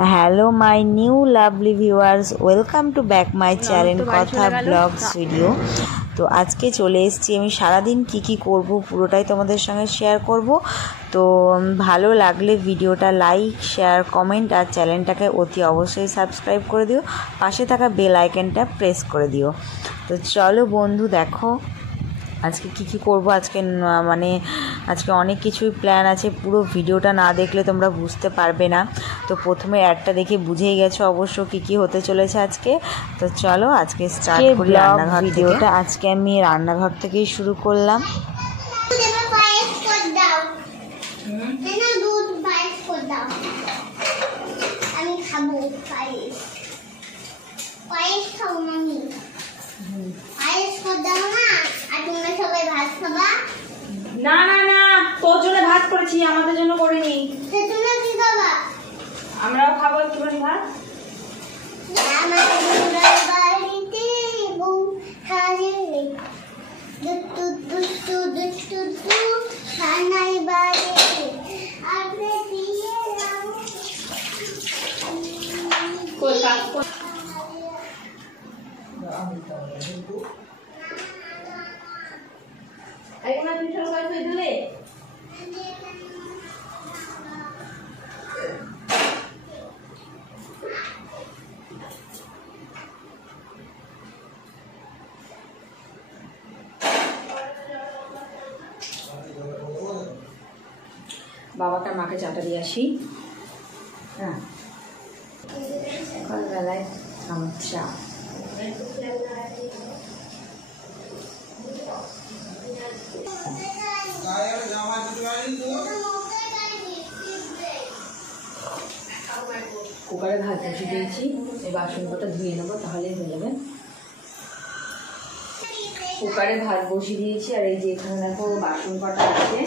Hello my new lovely viewers, welcome to back my channel কথা blogs video. তো আজকে চলে এসেছি আমি সারাদিন কি করব পুরোটাই তোমাদের সঙ্গে শেয়ার করব। তো ভালো লাগলে ভিডিওটা লাইক শেয়ার কমেন্ট আর চ্যানেলটাকে অতি অবশ্যই সাবস্ক্রাইব করে দিও, পাশে থাকা বেল আইকনটা প্রেস করে দিও। তো চলো বন্ধু দেখো আজকে কি করব। আজকে অনেক কিছুই প্ল্যান আছে, পুরো ভিডিওটা না দেখলে তোমরা বুঝতে পারবে না। তো প্রথমে অ্যাডটা দেখে বুঝেই গেছো অবশ্য কি হতে চলেছে আজকে। তো চলো আজকে স্টার্ট করি রান্নাঘর ভিডিওটা। আজকে আমি রান্নাঘর থেকেই শুরু করলাম। আমি খাবো পায়েস, পায়েস খাবো মামি, পায়েস দাও না। আর তোমরা সবাই ভাত খাবা? না না না, তোর জন্য ভাত করেছি, আমাদের জন্য করিনি। তোমরা কি খাবা? আমরাও খাবো একটুখানি ভাত। আমার বাড়িতে বউ কাজে দুষ্টু দুষ্টু দুষ্টু দুষ্টু খানাই বাড়িতে আপনি দিয়ে নাও কই কাজ কর। আইনা মিঠা লগাই কই দিলে বাবাকে মাকে চাটা দিয়ে আসি। হ্যাঁ সকালবেলায় আমার চা। কুকারে ভাত বসিয়ে দিয়েছি, এই বাসন কটা ধুয়ে নেবো তাহলেই হয়ে যাবে। কুকারে ভাত বসিয়ে দিয়েছি আর এই যে এখানে দেখো বাসন কটা আছে,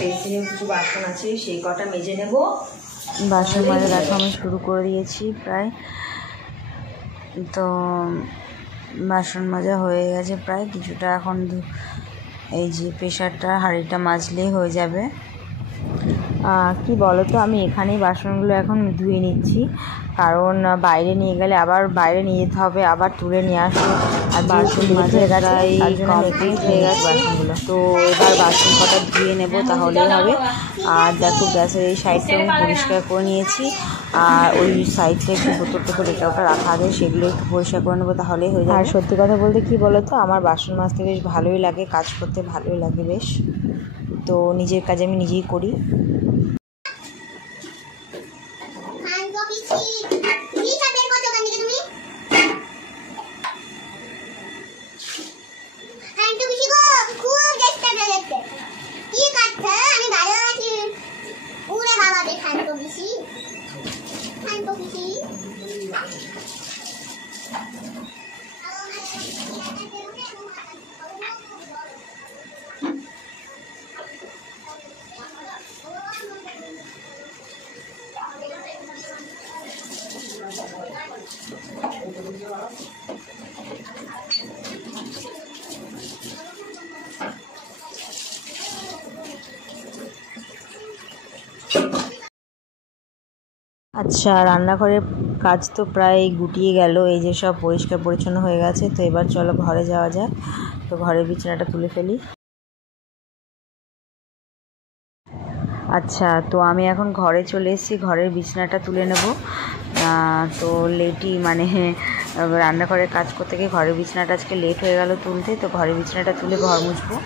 বেসিনে কিছু বাসন আছে, সেই কটা মেজে নেব। বাসন মাজা দেখো আমি শুরু করে দিয়েছি প্রায়। তো বাসন মাজা হয়ে গেছে প্রায় কিছুটা, এখন এই যে প্রেশারটা হাঁড়িটা মাজলেই হয়ে যাবে। কি বলো তো, আমি এখানেই বাসনগুলো এখন ধুয়ে নিচ্ছি, কারণ বাইরে নিয়ে গেলে আবার বাইরে নিয়ে যেতে হবে, আবার তুলে নিয়ে আসবো। আর বাসন মাজা কমপ্লিট হয়ে গেছে বাসনগুলো। তো এবার বাসন কটা ধুয়ে নেব তাহলেই হবে। আর দেখো গ্যাসের এই সাইডটা আমি পরিষ্কার করে নিয়েছি, আর ওই সাইডটা একটু বোতল এটা ওটা রাখা আছে, সেগুলো একটু পরিষ্কার করে নেবো তাহলেই হয়ে যাবে। আর সত্যি কথা বলতে কি বলো তো, আমার বাসন মাজতে বেশ ভালোই লাগে, কাজ করতে ভালোই লাগে বেশ। তো নিজের কাজ আমি নিজেই করি। আচ্ছা, রান্নাঘরের কাজ তো প্রায় গুটিয়ে গেল, এই যে সব পরিষ্কার পরিচ্ছন্ন হয়ে গেছে। তো এবার চলো ঘরে যাওয়া যাক। তো ঘরের বিছানাটা তুলে ফেলি। আচ্ছা, তো আমি এখন ঘরে চলে এসেছি, ঘরের বিছানাটা তুলে নেব। তো রান্নাঘরের কাজ করতে গিয়ে ঘরের বিছানাটা আজকে লেট হয়ে গেল তুলতে। তো ঘরের বিছানাটা তুলে ঘর মুছবো।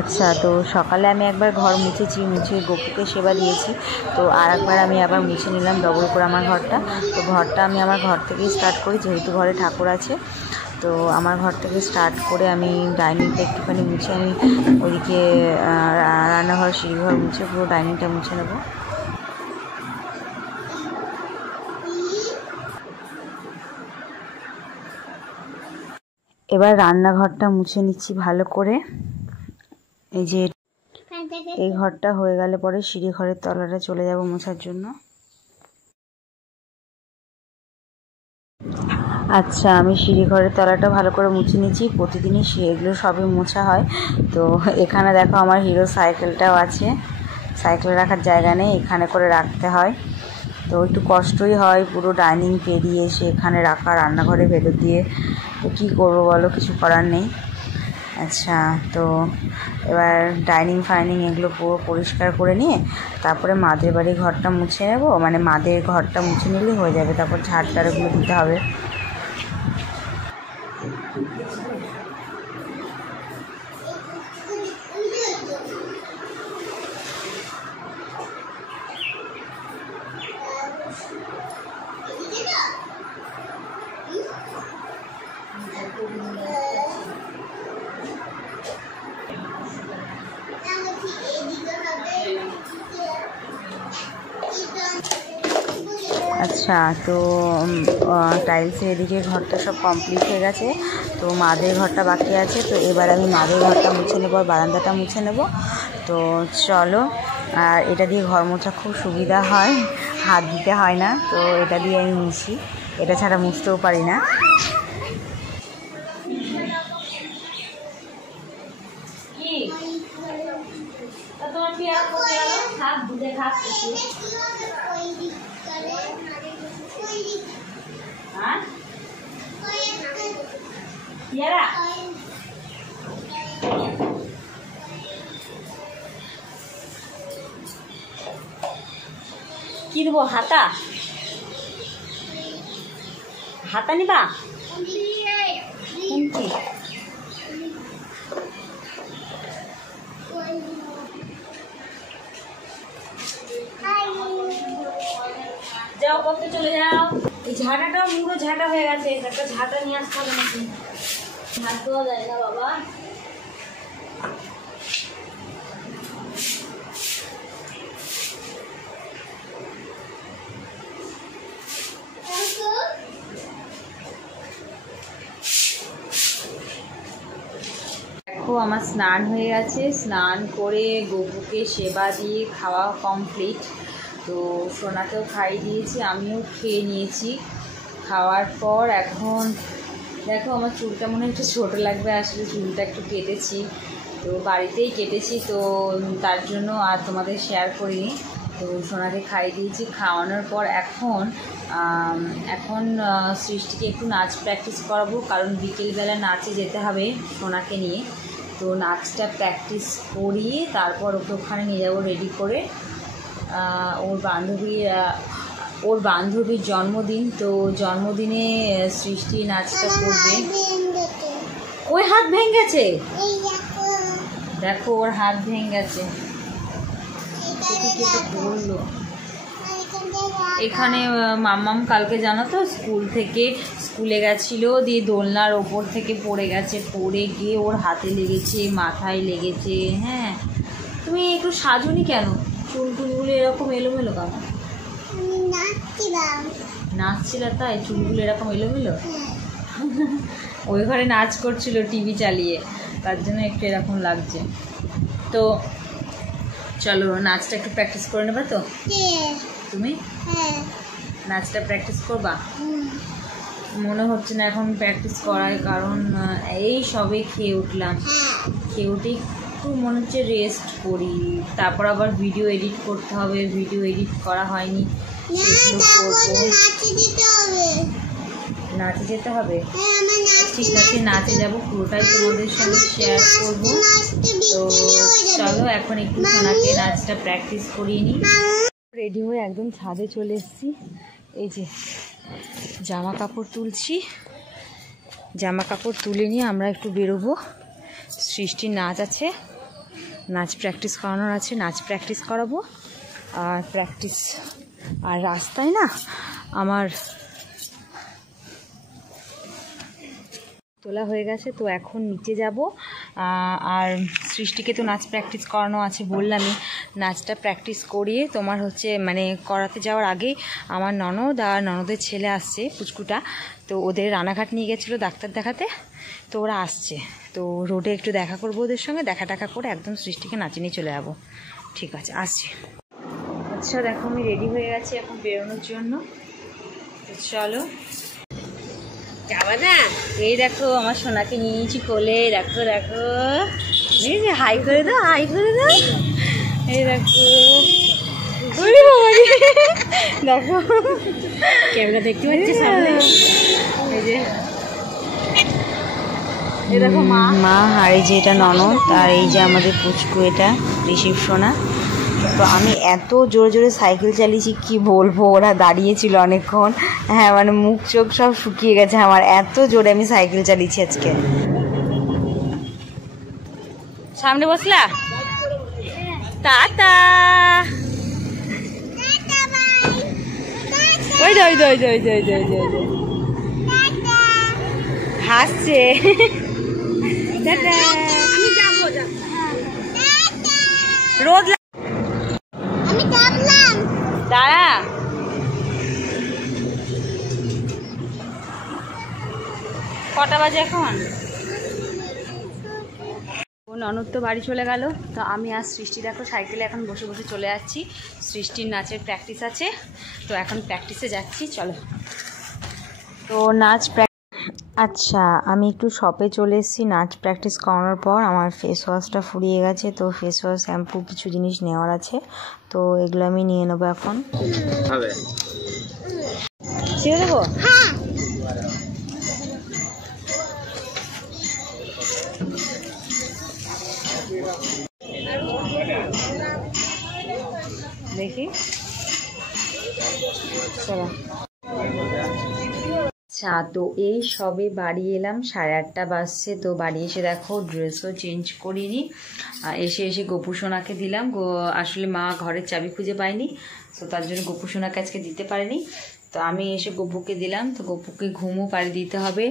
আচ্ছা, তো সকালে আমি একবার ঘর মুছে গপুকে সেবা দিয়েছি। তো আর একবার আমি আবার মুছে নিলাম ডবল করে আমার ঘরটা। তো ঘরটা আমি আমার ঘর থেকেই স্টার্ট করি, যেহেতু ঘরে ঠাকুর আছে। তো আমার ঘর থেকে স্টার্ট করে আমি ডাইনিংটা একটুখানি মুছে, আমি ওইদিকে রান্নাঘর সিঁড়িঘর মুছে পুরো ডাইনিংটা মুছে নেব। এবার রান্নাঘরটা মুছে নিচ্ছি ভালো করে। এই যে এই ঘরটা হয়ে গেলে পরে সিঁড়ি ঘরের তলাটা চলে যাব মোছার জন্য। আচ্ছা, আমি সিঁড়িঘরের তলাটা ভালো করে মুছে নিচ্ছি, প্রতিদিনই এগুলো সবই মোছা হয়। তো এখানে দেখো আমার হিরো সাইকেলটাও আছে, সাইকেল রাখার জায়গা নেই, এখানে করে রাখতে হয়। তো একটু কষ্টই হয় পুরো ডাইনিং পেরিয়ে এসে এখানে রাখা, রান্নাঘরের ভেতর দিয়ে। তো কী করবো বলো, কিছু করার নেই। আচ্ছা, তো এবার ডাইনিং ফাইনিং এগুলো পুরো পরিষ্কার করে নিয়ে তারপরে মাদের বাড়ি ঘরটা মুছে নেব, মানে মাদের ঘরটা মুছে নিলেই হয়ে যাবে। তারপর ঝাড় টাড়গুলো দিতে হবে। আচ্ছা, তো টাইলসের এদিকে ঘরটা সব কমপ্লিট হয়ে গেছে। তো মাদের ঘরটা বাকি আছে। তো এবার আমি মাদের ঘরটা মুছে নেবো আর বারান্দাটা মুছে নেব। তো চলো, আর এটা দিয়ে ঘর মোছা খুব সুবিধা হয়, হাত দিতে হয় না। তো এটা দিয়ে আমি মুছি, এটা ছাড়া মুছতেও পারি না। কি দেবো? হাতা? হাতা নিবা? কোনটি? যাও, করতে চলে যাও। এই ঝাঁটাটাও পুরো ঝাঁটা হয়ে গেছে, একটা ঝাঁটা নিয়ে আসতে হবে নাকি? হাত ধোয়া যায় না বাবা। দেখো, আমার স্নান হয়ে গেছে। স্নান করে গপুকে সেবা দিয়ে খাওয়া কমপ্লিট। তো সোনাকেও খাইয়ে দিয়েছি, আমিও খেয়ে নিয়েছি। খাওয়ার পর এখন দেখো, আমার চুলটা মনে হয় একটু ছোটো লাগবে, আসলে চুলটা একটু কেটেছি। তো বাড়িতেই কেটেছি, তো তার জন্য আর তোমাদের শেয়ার করিনি। তো সোনাকে খাইয়ে দিয়েছি। খাওয়ানোর পর এখন সৃষ্টিকে একটু নাচ প্র্যাকটিস করাবো, কারণ বিকেলবেলা নাচে যেতে হবে সোনাকে নিয়ে। তো নাচটা প্র্যাকটিস করিয়ে তারপর ওকে ওখানে নিয়ে যাবো রেডি করে। ওর বান্ধবীর জন্মদিন, তো জন্মদিনে সৃষ্টি নাচটা করবে। ওই হাত ভেঙে গেছে, দেখো ওর হাত ভেঙে গেছে। বললো এখানে মাম্মাম কালকে জানো তো স্কুলে গেছিলো, দিয়ে দোলনার ওপর থেকে পড়ে গেছে। পড়ে গিয়ে ওর হাতে লেগেছে, মাথায় লেগেছে। হ্যাঁ, তুমি একটু সাজুনি কেন? চুলটুলগুলো এরকম এলোমেলো কেন? নাচছিল তাই চুলগুলো এরকম এলোমেলো? ওই ঘরে নাচ করছিল টিভি চালিয়ে, তার জন্য একটু এরকম লাগছে। তো চলো, নাচটা একটু প্র্যাকটিস করে নেবা তো? তুমি নাচটা প্র্যাকটিস করবা? মনে হচ্ছে না এখন প্র্যাকটিস করার, কারণ এই সবে খেয়ে উঠলাম। খেয়ে উঠে একটু মনে হচ্ছে রেস্ট করি, তারপর আবার ভিডিও এডিট করতে হবে। ভিডিও এডিট করা হয়নি, নাচে যেতে হবে। ঠিক আছে, নাচে যাবো, পুরোটাই তোমাদের সঙ্গে শেয়ার করবো। তো চলো, এখন একটু সোনাকে নাচটা প্র্যাকটিস করিয়ে নিই। রেডি হয়ে একদম ছাদে চলে এসেছি। এই যে জামা কাপড় তুলছি, জামা কাপড় তুলে নিয়ে আমরা একটু বেরোবো। সৃষ্টির নাচ আছে, নাচ প্র্যাকটিস করানোর আছে, নাচ প্র্যাকটিস করাবো। আর রাস্তায় না আমার তোলা হয়ে গেছে। তো এখন নিচে যাব, আর সৃষ্টিকে তো নাচ প্র্যাকটিস করানো আছে বললামই। নাচটা প্র্যাকটিস করিয়ে তোমার হচ্ছে মানে করাতে যাওয়ার আগেই আমার ননদ আর ননদের ছেলে আসছে, পুচকুটা। তো ওদের রানাঘাট নিয়ে গেছিলো ডাক্তার দেখাতে, তো ওরা আসছে। তো রোডে একটু দেখা করবো ওদের সঙ্গে, দেখা করে একদম সৃষ্টিকে নাচে নিয়ে চলে যাবো। ঠিক আছে, আসছি। আচ্ছা দেখো, আমি রেডি হয়ে গেছি এখন বেরোনোর জন্য। তো চলো যাবা না? এই দেখো আমার সোনাকে নিয়ে নিয়েছি কোলে। দেখো এই যে হাই করে দাও, হাই করে দাও। এই দেখো দেখো ক্যামেরা দেখতে পাচ্ছি সামনে, এই যে দেখো মা আর এই যে এটা ননদ, আর এই যে আমাদের পুচকু, এটা রিসিপশনা। তো আমি এত জোরে জোরে সাইকেল চালিয়েছি কি বলবো, ওরা দাঁড়িয়েছিল অনেকক্ষণ। হ্যাঁ মানে মুখ চোখ সব শুকিয়ে গেছে আমার, এত জোরে আমি সাইকেল চালিয়েছি আজকে। সামনে বসলা, টাটা। ওই যে ওই যে ওই যে ওই যে ওই যে ওই যে হাসছে। রোদ দাঁড়া, কটা বাজে এখন? ননদ তো বাড়ি চলে গেল, তো আমি আর সৃষ্টি দেখো সাইকেলে এখন বসে বসে চলে যাচ্ছি। সৃষ্টির নাচের প্র্যাকটিস আছে, তো এখন প্র্যাকটিসে যাচ্ছি, চলো। তো নাচ আচ্ছা, আমি একটু শপে চলে এসেছি নাচ প্র্যাকটিস করানোর পর। আমার ফেস ওয়াশটা ফুরিয়ে গেছে, তো ফেস ওয়াশ শ্যাম্পু কিছু জিনিস নেওয়ার আছে, তো এগুলো আমি নিয়ে নেবো এখন। ছেড়ে দেবো? দেখি, চলো। আচ্ছা, তো এই সবে বাড়ি এলাম, 8:30 বাজছে। তো বাড়ি এসে দেখো ড্রেসও চেঞ্জ করিনি, এসে গোপু সোনাকে দিলাম। আসলে মা ঘরের চাবি খুঁজে পায়নি, তো তার জন্য গোপু সোনাকে আজকে দিতে পারিনি। তো আমি এসে গপুকে দিলাম, তো গপুকে ঘুমও পাড়ি দিতে হবে।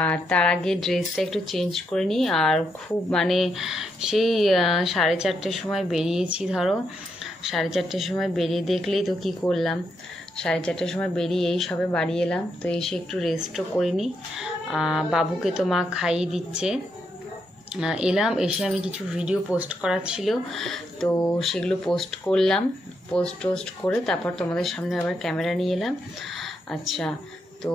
আর তার আগে ড্রেসটা একটু চেঞ্জ করে নিই। আর খুব মানে সেই 4:30 সময় বেরিয়েছি, ধরো 4:30 সময় বেরিয়ে, দেখলেই তো কি করলাম। 4:30 সময় বেরিয়ে এই সবে বাড়ি এলাম, তো এসে একটু রেস্টও করিনি। বাবুকে তো মা খাইয়ে দিচ্ছে। এলাম, এসে আমি কিছু ভিডিও পোস্ট করার ছিল, তো সেগুলো পোস্ট করলাম। পোস্ট করে তারপর তোমাদের সামনে আবার ক্যামেরা নিয়ে এলাম। আচ্ছা, তো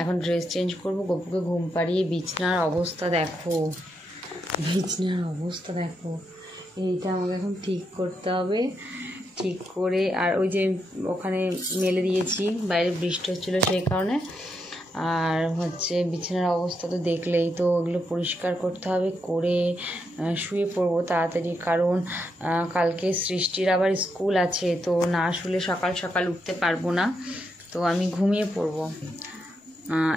এখন ড্রেস চেঞ্জ করব, গপুকে ঘুম পাড়িয়ে বিছনার অবস্থা দেখো, এইটা আমাকে এখন ঠিক করতে হবে। ঠিক করে আর ওই যে ওখানে মেলে দিয়েছি, বাইরে বৃষ্টি হচ্ছিলো সেই কারণে। আর হচ্ছে বিছানার অবস্থা তো দেখলেই, তো ওগুলো পরিষ্কার করতে হবে, করে শুয়ে পড়বো তাড়াতাড়ি, কারণ কালকে সৃষ্টির আবার স্কুল আছে, তো না শুলে সকাল সকাল উঠতে পারবো না, তো আমি ঘুমিয়ে পড়বো।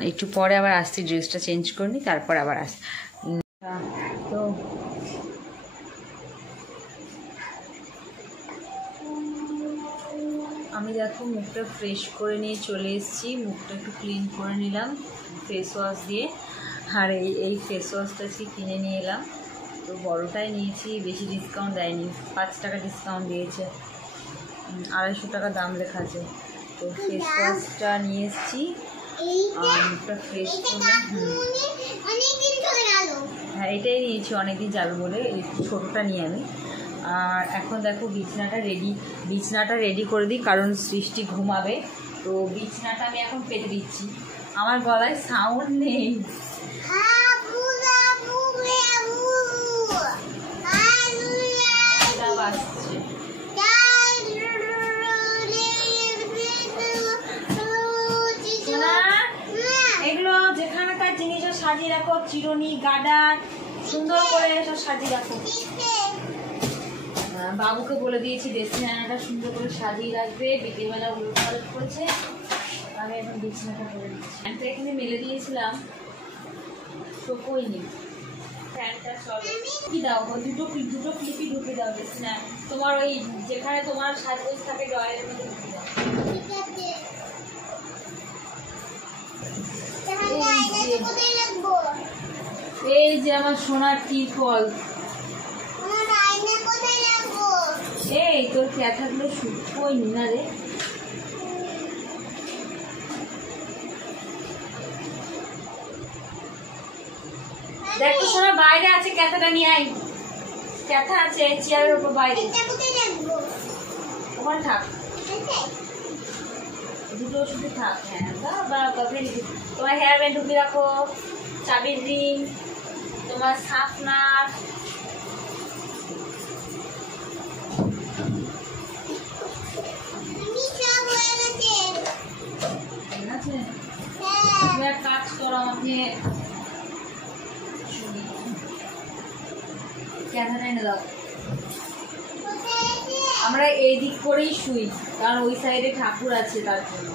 একটু পরে আবার আসছি, ড্রেসটা চেঞ্জ করে নিই, তারপর আবার আসছি। তো আমি দেখো মুখটা ফ্রেশ করে নিয়ে চলে এসেছি, মুখটা একটু ক্লিন করে নিলাম ফেস ওয়াশ দিয়ে। আর এই ফেস ওয়াশটা আজকে কিনে নিয়ে এলাম, তো বড়টাই নিয়েছি, বেশি ডিসকাউন্ট দেয়নি, 5 টাকা ডিসকাউন্ট দিয়েছে, 250 টাকা দাম লেখা আছে। তো ফেস ওয়াশটা নিয়ে এসেছি, আর মুখটা ফ্রেশ করলাম। হ্যাঁ, এটাই নিয়েছি, অনেকদিন যাবে বলে এই ছোটোটা নিয়ে আমি। আর এখন দেখো বিছনাটা রেডি করে দিই, কারণ সৃষ্টি ঘুমাবে, তো বিছনাটা আমি এখন পেতে দিচ্ছি। আমার গলায় সাউন্ড নেই, এগুলো যেখানকার জিনিসও সাজিয়ে রাখো, চিরুনি, গার্ডার সুন্দর করে সব সাজিয়ে রাখো। বাবুকে বলে দিয়েছি ড্রেসিং আয়নাটা সুন্দর করে সাজিয়ে রাখবে, বিকেলবেলা উলট করেছে। আমি এখন বিছানাটা করে দিচ্ছি, ফ্যানটা এখানে মেলে দিয়েছিলাম, শোকোইনি, ফ্যানটা চলে। কি দাও, দুটো ক্লিপই ঢুকে দাও ড্রেসিং আয়না, তোমার ওই যেখানে তোমার সাজগোজ থাকে ড্রয়ারের মধ্যে ঢুকে দাও। এই যে আমার সোনার টিপল, এই তোর ক্যাথাগুলো শুকোয়নি না রে। দেখ তো সোনা, বাইরে আছে, ক্যাথাটা নিয়ে আয়, ক্যাথা আছে চেয়ারের উপর বাইরে, ওখানে থাক, দুটো শুধু থাক। হ্যাঁ, তোমার হেয়ার ব্যান্ড ঢুকিয়ে রাখো, চাবির রিং, তোমার শার্পনার, কাজ করো আমাকে ক্যামেরা এনে দাও। আমরা এই দিক করেই শুই, কারণ ওই সাইডে ঠাকুর আছে তার জন্য।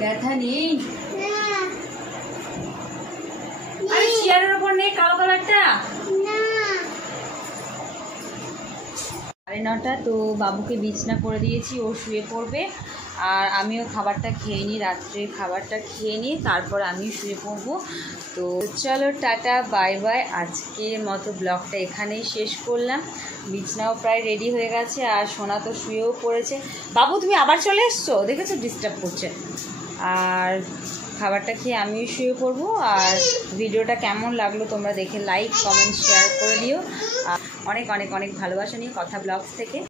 ব্যথা নেই? আরে চেয়ারের উপর নেই কালো কালারটা? 9:30 তো বাবুকে বিছনা করে দিয়েছি, ও শুয়ে পড়বে। আর আমিও খাবারটা খেয়ে নিই, রাত্রে খাবারটা খেয়ে নিই, তারপর আমিও শুয়ে পড়বো। তো চলো টাটা বাই বাই, আজকের মতো ব্লগটা এখানেই শেষ করলাম। বিছনাও প্রায় রেডি হয়ে গেছে, আর সোনা তো শুয়েও পড়েছে। বাবু তুমি আবার চলে এসছো, দেখেছো ডিস্টার্ব করছে। আর খাবারটা খেয়ে আমিও শুয়ে পড়বো। আর ভিডিওটা কেমন লাগলো তোমরা দেখে লাইক কমেন্ট শেয়ার করে দিও। অনেক অনেক অনেক ভালোবাসা নিয়ে কথা ব্লগস থেকে।